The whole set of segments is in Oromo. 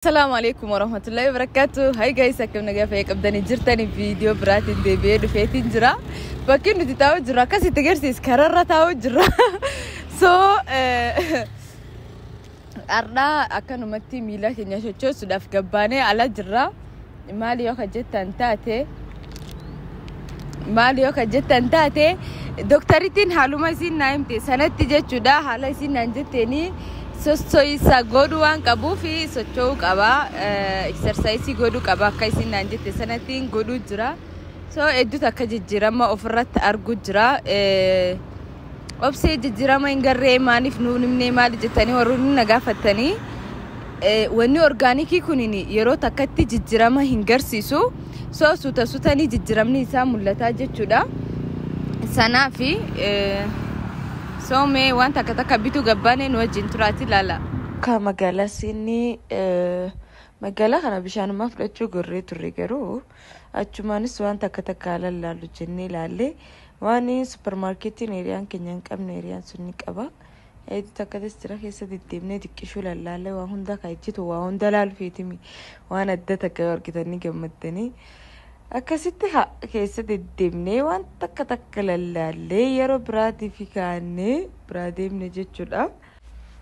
السلام عليكم ورحمة الله وبركاته. هاي جايز كم نجا فيك أبدأ نجرتني فيديو برات الدبي دفيتين جرا فكين نتتاو جرا كاسي تجرسيس كرر تاو جرا أرنا أكانو متي ميلا كنيا شو سودا في جبانة على جرا مالي يوكا جتان تاتي دكتورتين حالو ما يصير نايمتي سنة تيجي جدا حالا يصير نانجتني sosoisa goduan kabu fi sochou kaba exercise godu kaba kaisi nanjete sanatin godu jira so eddu takka jijjirama ofrat argu jira obse jijjirama ingarre manif nunimne mal jetani warun nagafatani wani organiki kunini yero takkatti jijjirama hingarsisu so sutani jijjiramni isa mullata jechuda sana fi سومي وانت كتاكا بيتو قباني نوجين تراتي لالا كمقالة سيني مقالة خانا بشان ما فرأتشو قريتو ريقرو أجمانيس وانت كتاكا لالو جني لالي واني سوبر ماركتين إيريان كنيان كامن إيريان سنك أبا ايدي تاكا دستراخي سدي ديبني دكشو لالالي وهندا كايتشتو وهندا لال فيتمي وانا دتاكا ورقتاني قمتني أكاسيتي ها كيسة الدمني وان تكا تكا للالي يرو برادي في كاني برادي من جيتشولا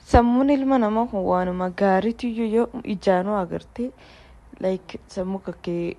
سموني المناما هوانو مغاري تيو يو إجانو أغرتي لايك سموكا كي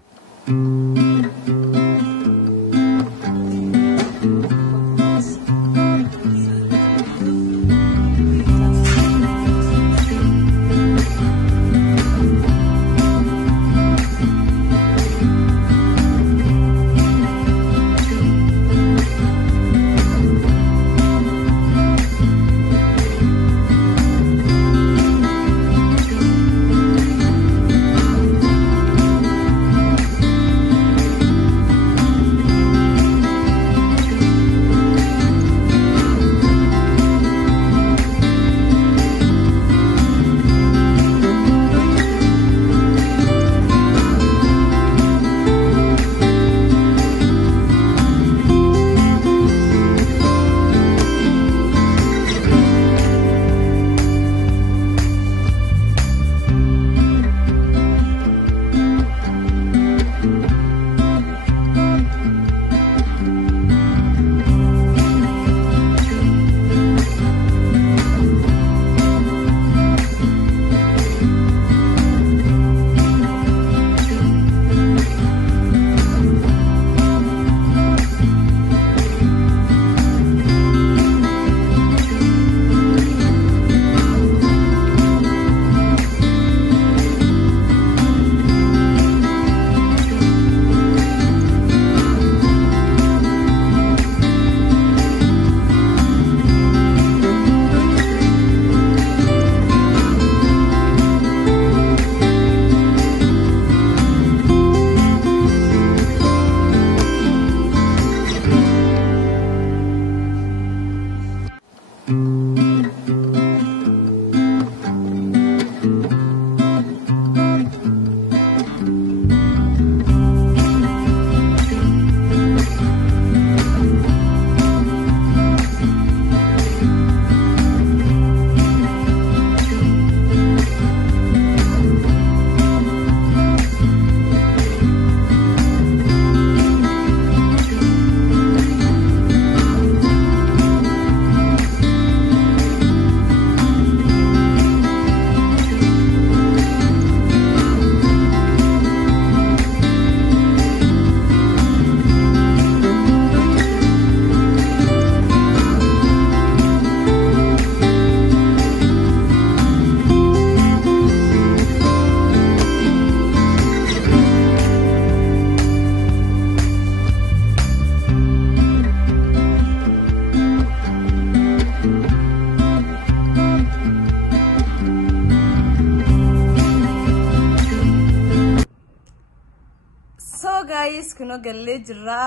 guys kuno galle jirra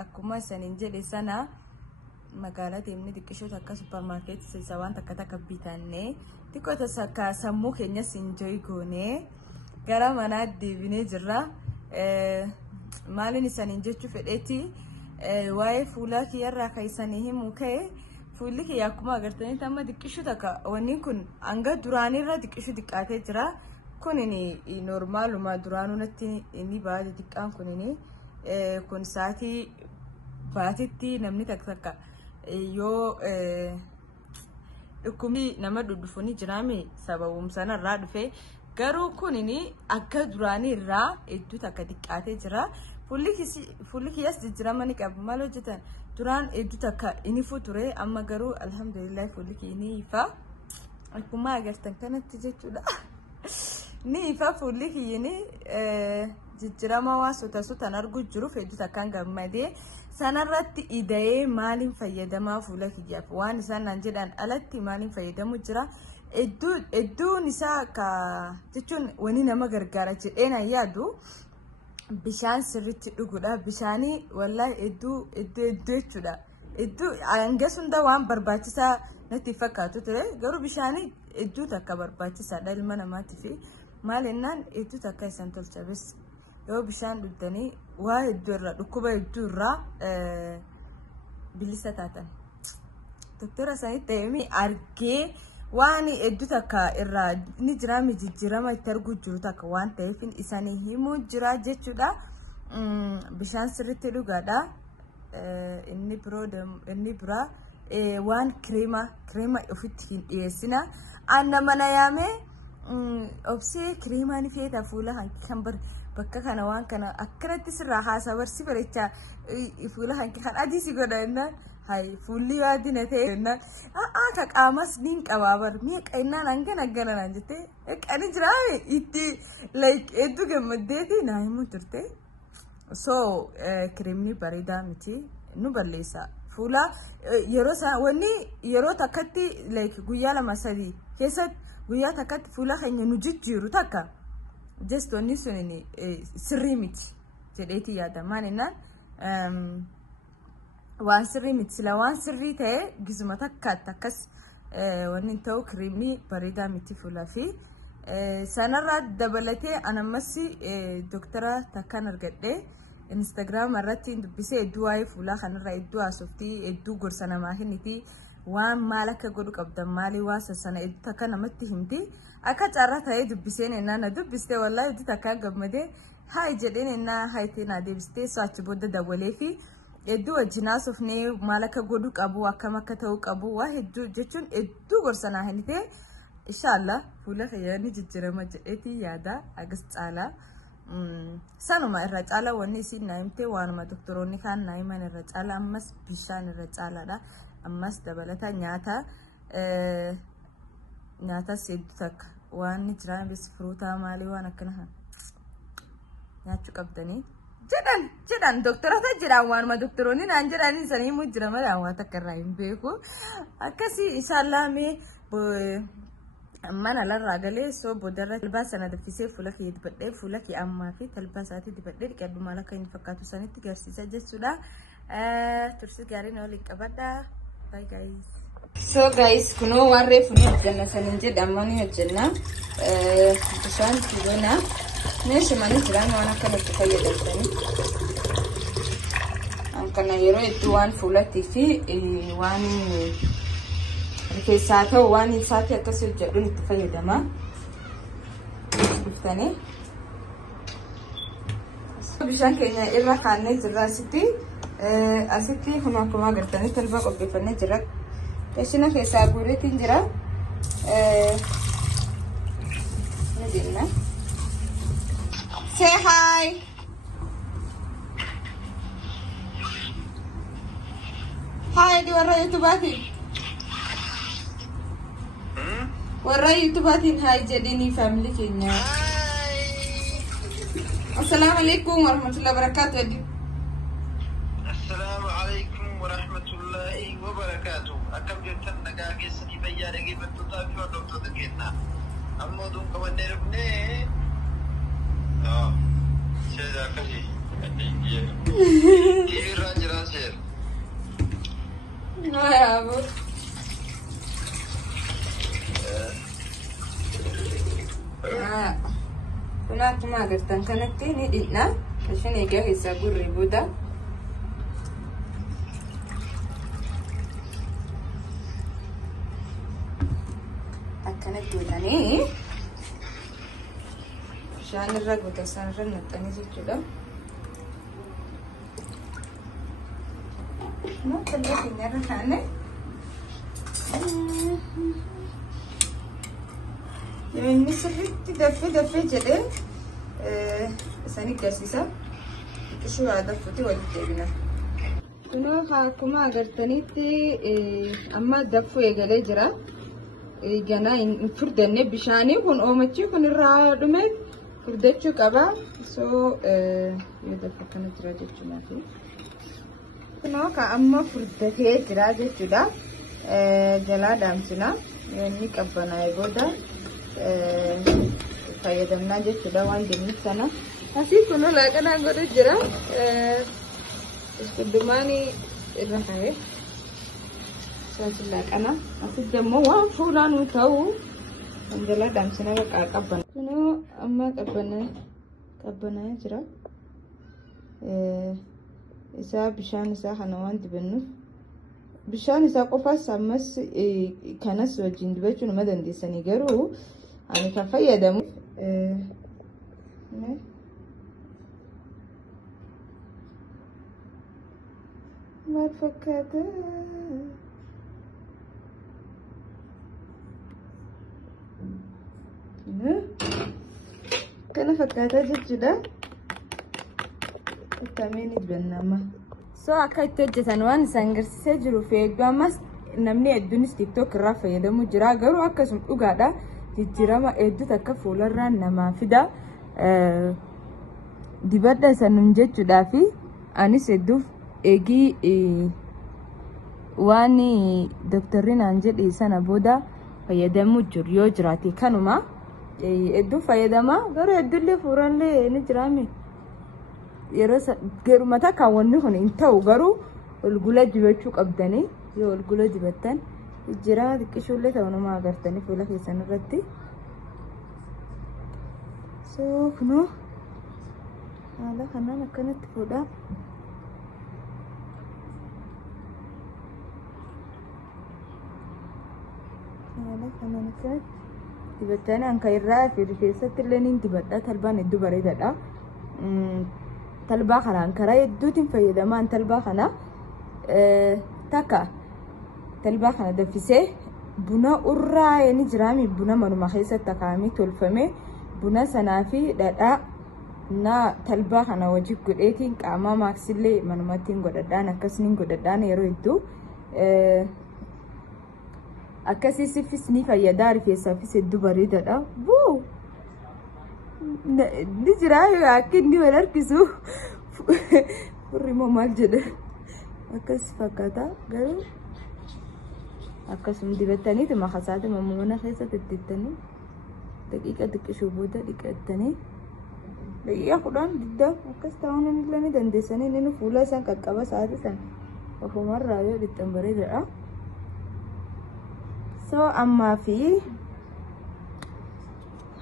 akkuma sanin jedhe sana magaalaa deemnee xiqqishoo takka supermarket isa waan takka bitanne xiqqoo tasakka sammuu keenyas enjoy goone gara manaa deebinee jirra maalin isanin jechu fedheeti waa'ee fuula kiyarraa kaysanii himu ka'e fuulli kiyya akkuma agartanitti amma diqqishu takka wanni kun hanga duraanirra diqqishu diqqaatee jira. Kunini normaaluma duraanuu natti inni baate diqqaan kunini kun saatii baatitti namni takka yoo dhukkubni nama dhudhufuuni jiraame sababum sanarraa dhufe garuu kunini akka duraanirraa hedduu takka diqqaatee jira. Fuulli kiyyas jijjiirama ni qaba maal hojjetan duraan hedduu takka inni future amma garuu alhamdulillah fuulli kiyya ni ifa akkuma agartan kanatti jechuudha. Ni ifa fuulli kiyya ni jijjiirama waa sotan argu jiru hedduu takkaan gammadee sanarratti ida'ee maaliin fayyadamaa fuula kiyyaaf waan isaan naan jedhan alatti maaliin fayyadamu jira. Hedduun isaa akka jechuun wani nama gargaara jedheen yaadu. Bishaan sirriitti dhuguudha. Bishaanii wallahi hedduu jechuudha. Hedduu hanga hunda waan barbaachisaa natti fakkaatu ture. Garuu bishaanii hedduu takka barbaachisaadha ilma namaatiif. Maal jennaan hedduu takka isaan tolchabes yoo bishaan dhugdanii waa hedduu irraa dhukkuba hedduu irraa bilisa taatan. Doktora sanitti ta'ee argee waan hedduu takka irraa ni jiraami jijjiirama itti arguu jiru takka waan ta'eef isaanii himuu jira jechuudha. Bishaan sirriitti dhugaadha. Inni biraa waan kireema ofitti hin dhiyeessina. Anna mana yaamee obsee kireemaa ni feeta fuula kan bakka kana waan kana akkanatti sirraa haasaa barsi bareechaa fuula kan adii si godha jennaan. Hai fulli wadi na ta'e jennaan ka qaamas niin qabaabar mi'a qaynaan hangana naan jettee qani jiraame itti like hedduu gammaddeeti naa himuu turte. So kireemni bareedaa miti nu balleessa fuula yeroo takkatti like guyyaa 2-3 keessatti guyyaa takkatti fuula keenya nu jijjiiru takka just wanni sun sirrii miti jedheeti yaada maan jennaan waan sirrii miti sila waan sirrii ta'e gizuma takkaatti akkas wanni ta'u kireemni bareedaa miti fuulaa fi sanarraa dabalatee anammassi doktora takkaan argadhee Instagram irratti dubbisee hedduu waa'ee fuulaa kanarraa hedduu haasoftii hedduu gorsa namaa kenniti waan maal akka godhu qabdan maalii waa sassana hedduu takka namatti himti akka carraa ta'ee dubbiseen ennaan na dubbistee wallaahi hedduu takkaan gammadee haay jedheen ennaa haayitee naa deebistee so'achi booda dabalee fi hedduu wajjinaa sofnee maal akka godhu qabu akkam akka ta'uu qabu waa hedduu jechuun hedduu gorsa naa kennite inshallah fuula kiyyaanii jijjiirama jedheeti yaada agas caalaa. Sanuma irra caalaa wanni isin naa himte waanuma doktoroonni kaan naa himan irra caalaa ammas bishaan irra caalaadha. Ammas dabalata nyaata hedduu takka waan ni jiraan bis fruutaa maalii waan akkana nyaachuu qabdanii jedhan doktorata jedhan waanuma doktoroonni naan jedhanii sanii immoo jira malee waan takka irraa hin beeku. Akkasii inshallah mee mana larraa galee soo boodarra talbaa sana daffisee fuula kiyya dibadhee fuula kiyya ammaa fi talbaa isaatii dibadhee dhiqadhu maal akka inni fakkaatu sanitti garsiisa jechuudha. Tursi gaarii na waliin qabadha. Bye guys. So guys kunoo waan reefu ni hojjenna saniin jedhama ni hojjenna. Bishaan kiloona meeshumanii jiraan waan akkanatti fayyadamtanii. Akkana yeroo hedduu waan fuulatii fi waan rifeensaa ta'u waan isaatti akkasii hojjedhuun itti fayyadama. Dhuftanii bishaan keenya irra kaannee jirra asitti kun akkuma agartanii talbaa qopheeffannee jira. Qashina keessaa guureetiin jira. Ni deemna. Say hi. Hi di warra YouTube'aatiin. Warra YouTube'aatiin hi jedhanii family keenya. Assalamu alaikum warahmatullahi wabarakatuh. السلام عليكم ورحمة الله وبركاته. أكم جبتن نجاك سني بيا رجيم التطابي ودكتور دكينا. أما دون كمان نربني. شيء ذاك شيء. كيف راجع شيء. ما يا أبو. Kuna cuma agartan kanatti ni dhidna. Kashin egaa keessa gurri booda. bishaan irra gotasan irra naqanii jechuudha. Kallee keenya irra kaa'ne inni sirriitti daffee jedhee isaan agarsiisa. Ishuu haa daffuuti walitti deebina. Kunoo akkuma agartanitti amma daffuu eegalee jira. Ganaa hin furdanne bishaanii kun oomachii kun irraa dhume furdachuu qaba. So yoo daffa kana jira jechuudha. Kunoo amma furdatee jira jechuudha. Jalaa daamsina. Inni qabbanaa'ee booda fayyadamnaa jechuudha waan jennuuf sana. Asii kunoo laaqanaan godhu jira. Iskudumaani irra kaa'ee. Sochi laaqana. Asii immoo waan fuulaan ta'u kan jalaa daamsina bakka qabbana. Kunoo amma qabbanaa'ee jira. Isaa bishaan isaa kana waan dibannuuf bishaan isaa qofaas ammas kanas wajjin dibachuu nama dandeessanii garuu ani kan fayyadamu maal fakkaata kana fakkaata jechuudha. So akka itti hojjetan waan isaan agarsiisee jiru feedduu ammas namni hedduunis TikTok irraa fayyadamu jira garuu akkasuma dhugaadha jijjiirama hedduutu akka fuularraan namaa fida dibadda isanuun jechuudhaa fi anis hedduuf eegii waan doktorri naan jedhe sana booda fayyadamu jiru yoo jiraate kanuma hedduu fayyadama garuu hedduullee fuulallee ni jiraame. Yeroo garumata kaawwanni kun hin ta'u garuu olgula dibachuu qabdanii yoo olgula dibattan jira xiqqishuullee ta'u nama agartanii fuula keessan irratti. So kunoo haala kanaan akkanatti fuudha. Haala kanaan akkanatti dibattanii hanka irraa fi rifeensatti illee ni dibadha. Talbaan hedduu bareedaadha. Talbaa kanaan karaa hedduutiin fayyadamaan talbaa kana takka talbaa kana daffisee buna urraa ni jiraami buna manuma keessatti akaamee tolfame buna sanaa fi dhadhaa na talbaa kana wajji godheetiin qaamaa maaksillee manumattiin godhadhaan akkasiniin godhadhaan yeroo hedduu akkasiifis ni fayyadaa rifeensaafis hedduu bareedaadha. Ni jira akka inni wal harkisu furri moo maal jedha akkas fakkaata garuu akkasuma dibattaniitu makasaati mana keessatti ittitanii daqiiqa xiqqishuu booda dhiqattanii daqiiqa 10 diddaa akkas ta'uu ni dandeessanii inni fuula isaan qaqqaba sa'aatii san ofumarraa yoo dhixxan bareedaadha. So ammaa fi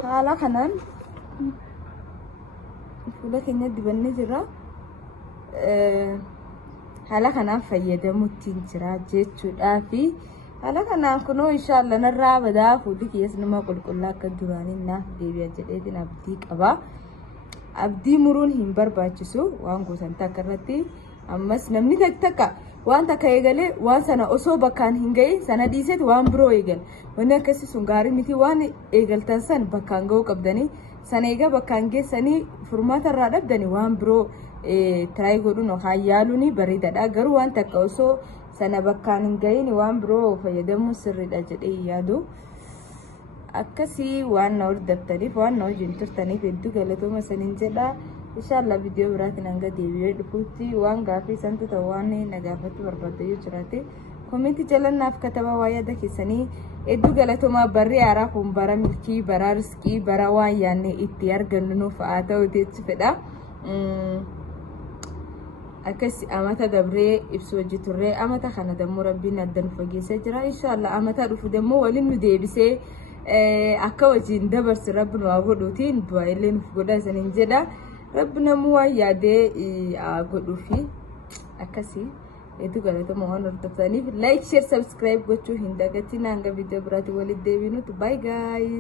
haala kanaan fuula keenya dibannee jira. Haala kanaan fayyadamuutiin jira jechuudha fi haala kanaan kunoo inshallah narraa badaa fuulli kiyyaas nama qulqullaa akka duraanii naaf deebi'a jedheetiin abdii qaba. Abdii muruun hin barbaachisu waan gootan takka irratti ammas namni takka waan takka eegalee waan sana osoo bakkaan hin gahin sana dhiiseet waan biroo eegal wanni akkasii sun gaarii miti waan eegaltan san bakkaan ga'uu qabdanii sana eega bakkaan geessanii furmaata irraa dhabdanii waan biroo tiraay godhuun yookaan yaaluun bareedaadha garuu waan takka osoo sana bakkaan hin gahin waan biroo fayyadamuun sirriidha jedhee yaadu. Akkasii waan na hordoftaniif waan na wajjin turtaniif hedduu galatooma saniin jedha. Inshallah video biraatiin hanga deebi'ee dhufuutti waan gaaffii santu ta'u waan na gaafachuu barbaadde yoo jiraate koomenti jalannaaf kataba waa yaada keessanii hedduu galatooma. Barri haaraa kun bara milkii bara riskii bara waan yaanne itti argannu nuuf haa ta'u jechuun fedha. Akkasi amata dabree ibsu hojii turree amata kana dammoo rabbiin addan fageessee jira. Inshallah amata dhufu dammoo waliin nu deebisee akka wajjin dabarsi rabbi nu haa godhuutiin du'aa illee nuuf godha saniin jedha. Rabbi namuu waan yaadee godhuufi akkasii hedduu galatooma waan hordoftaniif like share subscribe gochuu hin dagatiin hanga video biraatti walitti deebinutti bye guys.